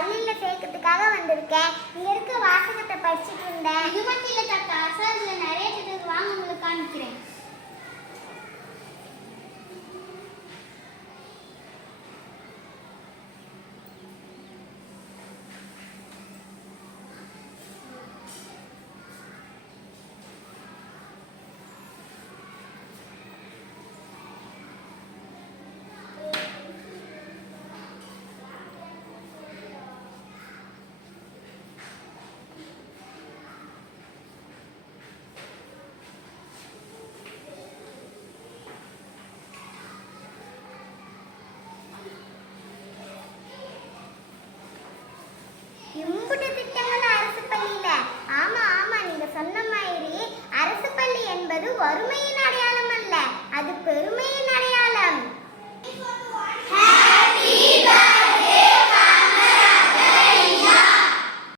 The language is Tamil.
பள்ளியில சேர்க்கறதுக்காக வந்திருக்கேன். இங்க இருக்க வாசகத்தை படிச்சுட்டு இருந்தேன். இது மட்டும் இல்ல தாத்தா, அசாதுல நிறைய திட்டங்கள் வாங்க உங்களுக்கு காமிக்கிறேன்.